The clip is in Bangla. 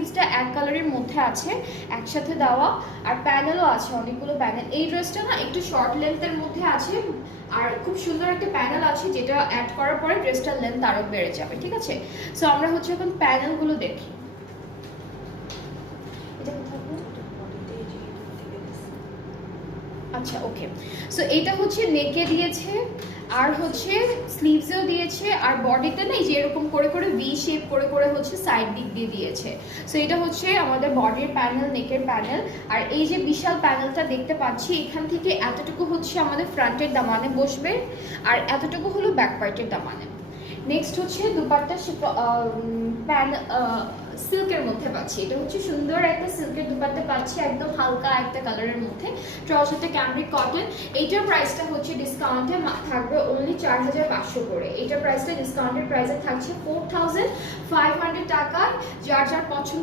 স্লিভসটা এক কালারের মধ্যে আছে একসাথে দেওয়া, আর প্যানেলও আছে অনেকগুলো প্যানেল। এই ড্রেসটা না একটু শর্ট লেন্থের মধ্যে আছে, আর খুব সুন্দর একটা প্যানেল আছে যেটা অ্যাড করার পরে ড্রেসটার লেন্থ আরও বেড়ে যাবে, ঠিক আছে? সো আমরা হচ্ছে এখন প্যানেলগুলো দেখি। এটা কোথায়? আচ্ছা, ওকে। সো এটা হচ্ছে নেকে দিয়েছে, আর হচ্ছে স্লিভসেও দিয়েছে, আর বডিতে না এই যে এরকম করে করে ভি শেপ করে করে হচ্ছে সাইড দিক দিয়ে দিয়েছে। সো এটা হচ্ছে আমাদের বডির প্যানেল, নেকের প্যানেল। আর এই যে বিশাল প্যানেলটা দেখতে পাচ্ছি, এখান থেকে এতটুকু হচ্ছে আমাদের ফ্রন্টের দামানে বসবে, আর এতটুকু হলো ব্যাক পার্টের দামানে। নেক্সট হচ্ছে দুপাট্টা সিল্কের মধ্যে পাচ্ছি, এটা হচ্ছে সুন্দর একটা সিল্কের দুপাট্টা পাচ্ছি, একদম হালকা একটা কালারের মধ্যে। ট্রাউজারটা ক্যামব্রিক কটন। এইটার প্রাইসটা হচ্ছে ডিসকাউন্টে থাকবে অনলি 4500 করে। এইটার প্রাইসটা ডিসকাউন্টের প্রাইসে থাকছে 4500 টাকায়। যার যার পছন্দ